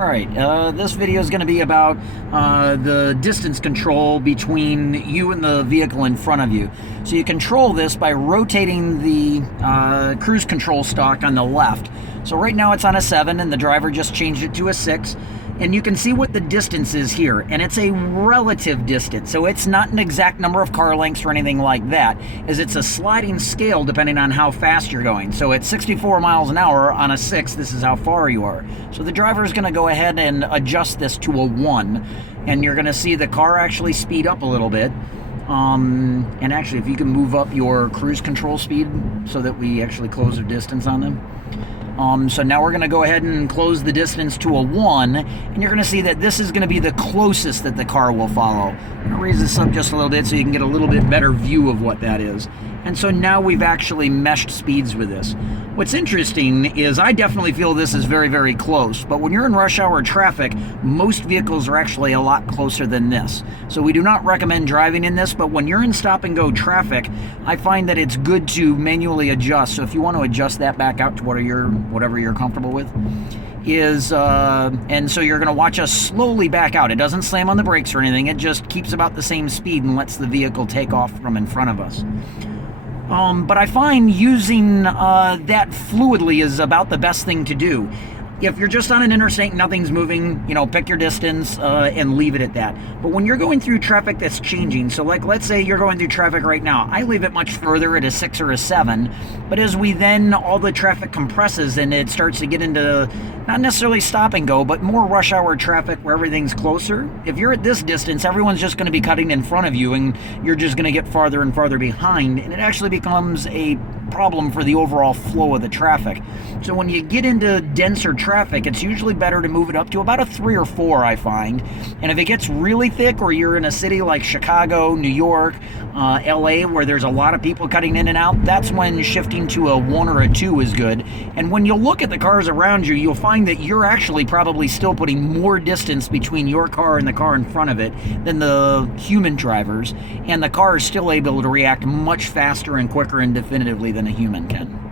Alright, this video is going to be about the distance control between you and the vehicle in front of you. So you control this by rotating the cruise control stalk on the left. So right now it's on a 7 and the driver just changed it to a 6. And you can see what the distance is here, and it's a relative distance. So it's not an exact number of car lengths or anything like that, as it's a sliding scale depending on how fast you're going. So at 64 miles an hour on a 6, this is how far you are. So the driver is going to go ahead and adjust this to a 1, and you're going to see the car actually speed up a little bit. And actually, if you can move up your cruise control speed so that we actually close the distance on them. So now we're going to go ahead and close the distance to a 1, and you're going to see that this is going to be the closest that the car will follow. I'm going to raise this up just a little bit so you can get a little bit better view of what that is. And so now we've actually meshed speeds with this. What's interesting is I definitely feel this is very, very close, but when you're in rush hour traffic, most vehicles are actually a lot closer than this. So we do not recommend driving in this, but when you're in stop and go traffic, I find that it's good to manually adjust. So if you want to adjust that back out to whatever you're comfortable with, and so you're going to watch us slowly back out. It doesn't slam on the brakes or anything. It just keeps about the same speed and lets the vehicle take off from in front of us. But I find using that fluidly is about the best thing to do. If you're just on an interstate, nothing's moving, pick your distance and leave it at that. But when you're going through traffic that's changing, so like let's say you're going through traffic right now, I leave it much further at a 6 or a 7, but as all the traffic compresses and it starts to get into not necessarily stop and go, but more rush hour traffic where everything's closer, if you're at this distance, everyone's just going to be cutting in front of you and you're just going to get farther and farther behind, and it actually becomes a problem for the overall flow of the traffic. So when you get into denser traffic, it's usually better to move it up to about a 3 or 4, I find. And if it gets really thick, or you're in a city like Chicago, New York, LA, where there's a lot of people cutting in and out, that's when shifting to a 1 or a 2 is good. And when you look at the cars around you, you'll find that you're actually probably still putting more distance between your car and the car in front of it than the human drivers, and the car is still able to react much faster and quicker and definitively than a human can.